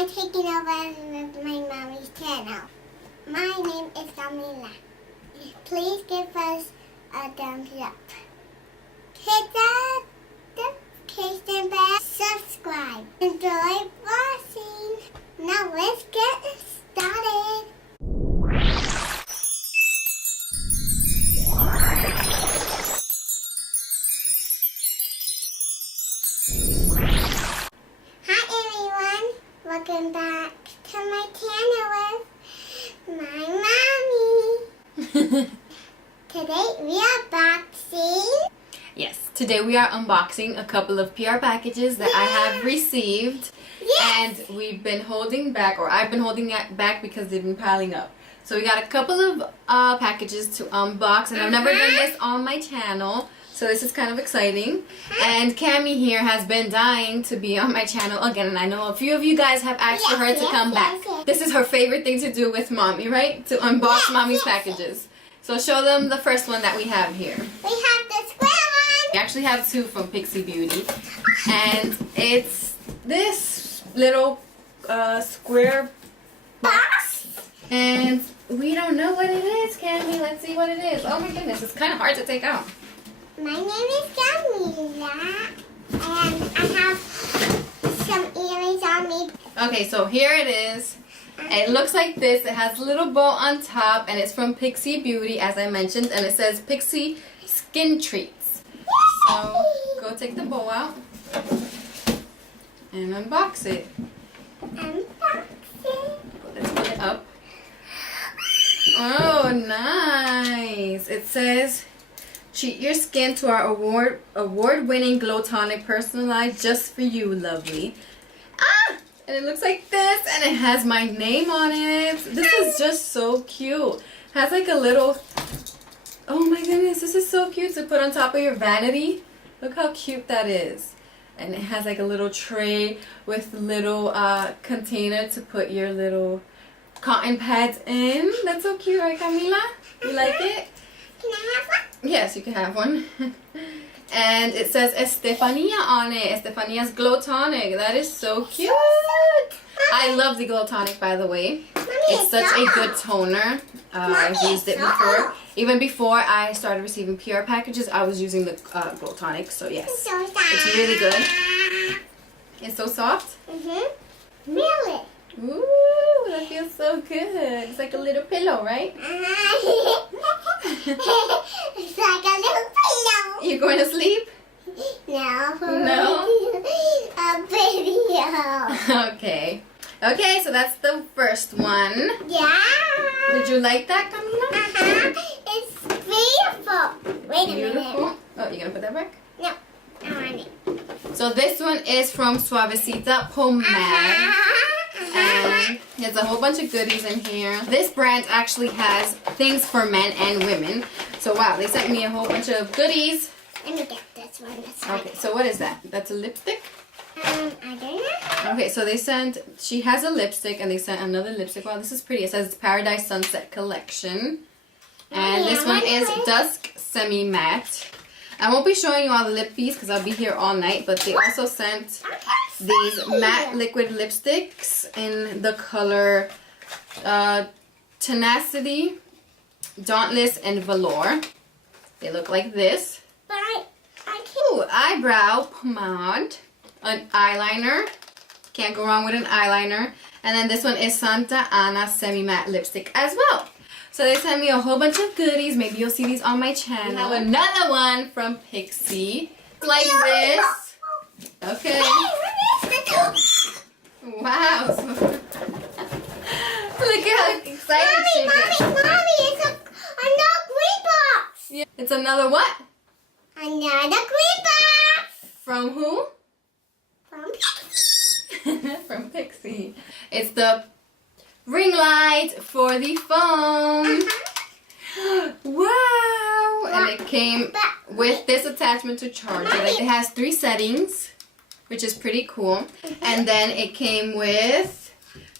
I'm taking over with my mommy's channel. My name is Camila. Please give us a thumbs up. Hit that notification bell. Subscribe. Enjoy watching. Now let's get started. Hi everyone. Welcome back to my channel with my mommy. Today we are unboxing. Yes, today we are unboxing a couple of PR packages that I have received. Yes. And we've been holding back, or I've been holding it back because they've been piling up. So we got a couple of packages to unbox, and I've never done this on my channel. So this is kind of exciting. And Cami here has been dying to be on my channel again, and I know a few of you guys have asked for her to come back. This is her favorite thing to do with Mommy, right? To unbox Mommy's packages. So show them the first one that we have here. We have the square one. We actually have two from Pixie Beauty, and it's this little square box, and we don't know what it is, Cami. Let's see what it is. Oh my goodness, it's kind of hard to take out. My name is Camila, and I have some earrings on me. Okay, so here it is. It looks like this. It has a little bow on top, and it's from Pixie Beauty, as I mentioned, and it says Pixie Skin Treats. So go take the bow out and unbox it. Unboxing. Let's put it up. Oh, nice. It says, treat your skin to our award-winning glow tonic, personalized just for you, lovely. Ah! And it looks like this, and it has my name on it. This is just so cute. It has like a little, oh my goodness, this is so cute to put on top of your vanity. Look how cute that is. And it has like a little tray with little container to put your little cotton pads in. That's so cute, right, Camila? You like it? Can I have one? Yes, you can have one. And it says Estefania on it. Estefania's Glow Tonic. That is so cute. I love the Glow Tonic, by the way. It's such a good toner. I've used it before. Even before I started receiving PR packages, I was using the Glow Tonic. So yes, it's really good. It's so soft. Really? Ooh, that feels so good. It's like a little pillow, right? It's like a little pillow. You going to sleep? No. No? A video. Okay. Okay, so that's the first one. Yeah. Did you like that, Camila? It's beautiful. Wait a minute. Beautiful. Oh, you gonna put that back? No, I want it. So this one is from Suavecita Pomade. And there's a whole bunch of goodies in here. This brand actually has things for men and women. So wow, they sent me a whole bunch of goodies. Let me get this one. Okay, so what is that? That's a lipstick? I don't know. Okay, so they sent, she has a lipstick and they sent another lipstick. Wow, this is pretty. It says Paradise Sunset Collection. And this one is Dusk Semi Matte. I won't be showing you all the lip beads because I'll be here all night, but they also sent these matte liquid lipsticks in the color Tenacity, Dauntless, and Velour. They look like this. But I can't. Ooh, eyebrow pomade, an eyeliner. Can't go wrong with an eyeliner. And then this one is Santa Ana Semi Matte Lipstick as well. So they sent me a whole bunch of goodies. Maybe you'll see these on my channel. I have another one from Pixie. Like this. Okay. Wow. Look at how excited she is. Mommy, it's another green box. Yeah. It's another what? Another green box. From who? From Pixie. From Pixie. It's the ring light for the phone. Wow! And it came with this attachment to charge it. It has 3 settings, which is pretty cool. And then it came with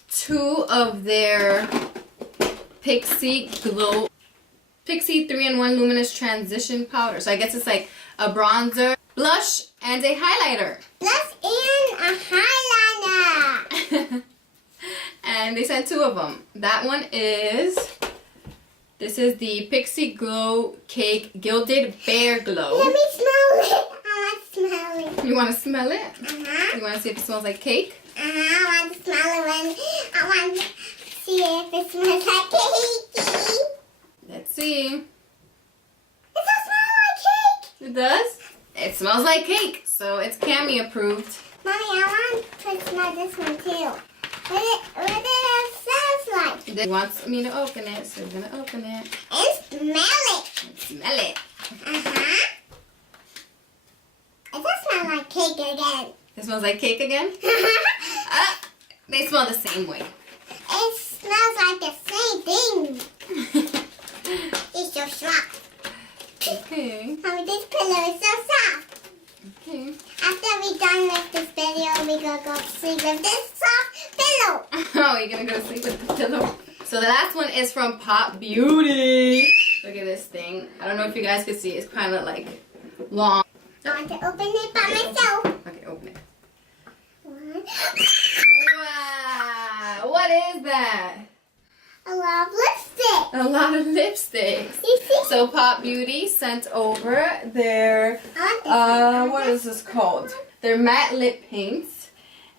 2 of their Pixie 3-in-1 Luminous Transition Powder. So I guess it's like a bronzer, blush, and a highlighter. Blush and a highlighter. And they sent 2 of them. That one is, this is the Pixie Glow Cake Gilded Bear Glow. Let me smell it. I want to smell it. You want to smell it? Uh-huh. You want to see if it smells like cake? I want to smell it when I want to see if it smells like cake. Let's see. It does smell like cake. It does? It smells like cake, so it's Cami approved. Mommy, I want to smell this one too. What it sounds like. He wants me to open it, so we're gonna open it. And smell it. Smell it. Uh-huh. It does smell like cake again. It smells like cake again? They smell the same way. It smells like the same thing. It's so soft. Okay. Mommy, this pillow is so soft. Okay. After we're done with this video, we're going to go sleep with this soft pillow. Oh, you're gonna go to sleep with the pillow. So the last one is from Pop Beauty. Look at this thing. I don't know if you guys can see. It's kind of like long. I want to open it by myself. Okay, open it. One. Wow. What is that? I love lipstick. A lot of lipsticks. You see? So Pop Beauty sent over their, what is this called? Their matte lip paints.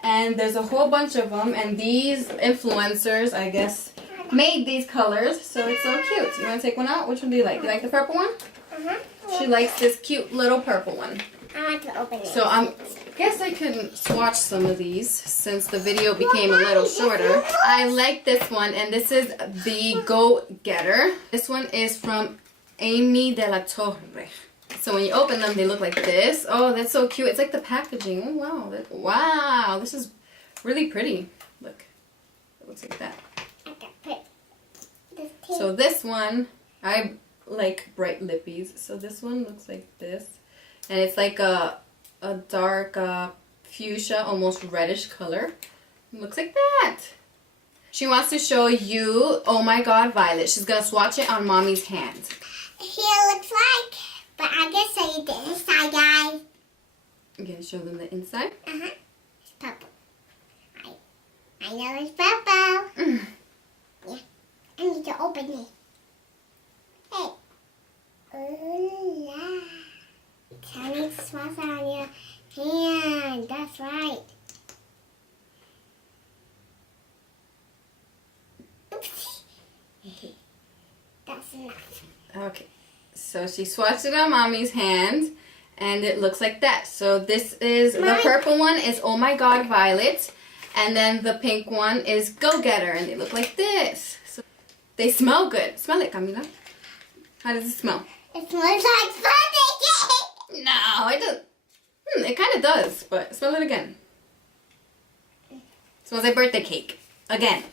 And there's a whole bunch of them. And these influencers, I guess, made these colors. So it's so cute. You want to take one out? Which one do you like? You like the purple one? Uh-huh. She likes this cute little purple one. I want to open it. So I guess I can swatch some of these since the video became a little shorter. I like this one, and this is the Go Getter. This one is from Amy de la Torre. So when you open them, they look like this. Oh, that's so cute. It's like the packaging. Oh, wow. Wow, this is really pretty. Look, it looks like that. I can put this tape. So this one, I like bright lippies. So this one looks like this. And it's like a dark fuchsia, almost reddish color. It looks like that. She wants to show you Oh My God Violet. She's going to swatch it on Mommy's hand. Here looks like, but I guess I need the inside, guys. I'm going to show them the inside. Uh-huh. It's purple. I know it's purple. Yeah. I need to open it. Hey. Ooh la. Tell me to swatch it on your hand. That's right. Oopsie. That's enough. Okay. So she swatched it on Mommy's hand. And it looks like that. So this is, the purple one is Oh My God Violet. And then the pink one is Go Getter. And they look like this. So they smell good. Smell it, Camila. How does it smell? It smells like birthday cake. No, it doesn't. It kind of does, but smell it again. Smells like birthday cake. Again.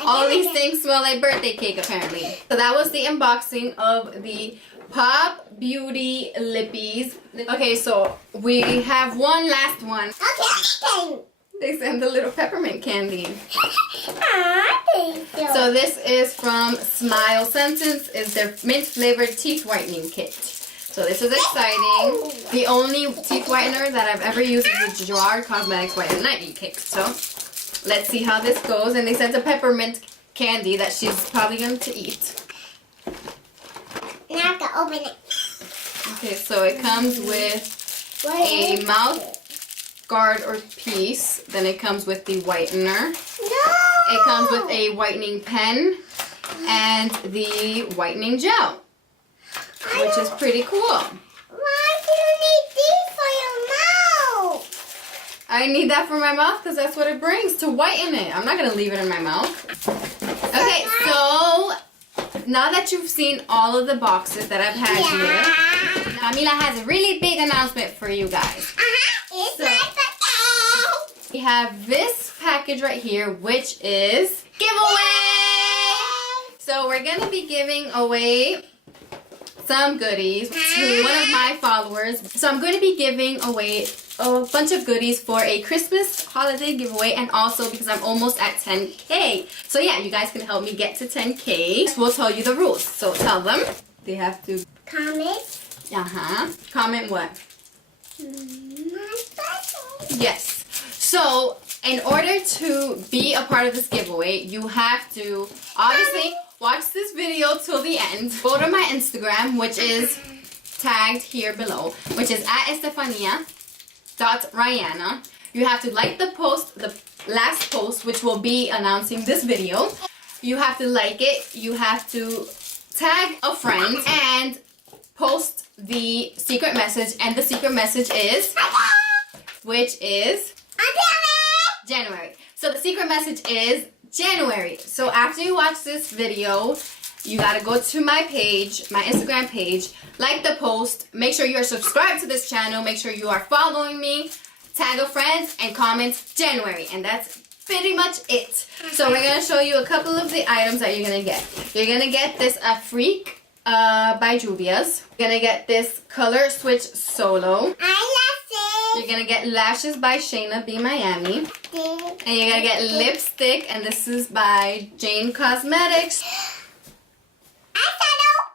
All these things smell like birthday cake, apparently. So that was the unboxing of the Pop Beauty Lippies. Okay, so we have one last one. Okay. They sent a little peppermint candy. Thank you. So this is from Smile Sentence. Is their mint flavored teeth whitening kit. So this is exciting. The only teeth whitener that I've ever used is the Gerard Cosmetics Whitening Nighty Kit. So let's see how this goes. And they sent a peppermint candy that she's probably going to eat. Now I have to open it. Okay, so it comes with a mouth guard or piece. Then it comes with the whitener. No! It comes with a whitening pen and the whitening gel, which is pretty cool. Why do you need these for your mouth? I need that for my mouth because that's what it brings, to whiten it. I'm not going to leave it in my mouth. Okay, so now that you've seen all of the boxes that I've had here, Camila has a really big announcement for you guys. It's So- my birthday. We have this package right here, which is giveaway. So we're going to be giving away some goodies to one of my followers. So I'm going to be giving away a bunch of goodies for a Christmas holiday giveaway, and also because I'm almost at 10K. So yeah, you guys can help me get to 10K. We'll tell you the rules. So tell them. They have to... Comment. Comment what? My birthday. Yes. So In order to be a part of this giveaway, you have to obviously watch this video till the end. Go to my Instagram, which is tagged here below, which is at Estefania.Rihanna. You have to like the post, the last post, which will be announcing this video. You have to like it. You have to tag a friend and post the secret message. And the secret message is, which is January. So the secret message is January. So after you watch this video, you gotta go to my page, my Instagram page, like the post, make sure you are subscribed to this channel, make sure you are following me, tag a friend, and comment January. And that's pretty much it. So we're gonna show you a couple of the items that you're gonna get. You're gonna get this Freak by Juvia's. You're gonna get this Color Switch Solo. You're gonna get lashes by Shayna B. Miami. And you're gonna get lipstick, and this is by Jane Cosmetics.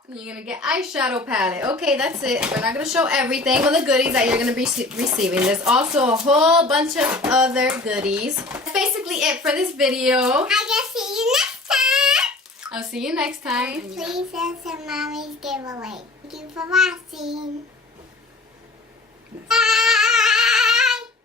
And you're gonna get eyeshadow palette. Okay, that's it. We're not gonna show everything of the goodies that you're gonna be receiving. There's also a whole bunch of other goodies. That's basically it for this video. I guess see you next time. I'll see you next time. Please answer Mommy's giveaway. Thank you for watching. Bye.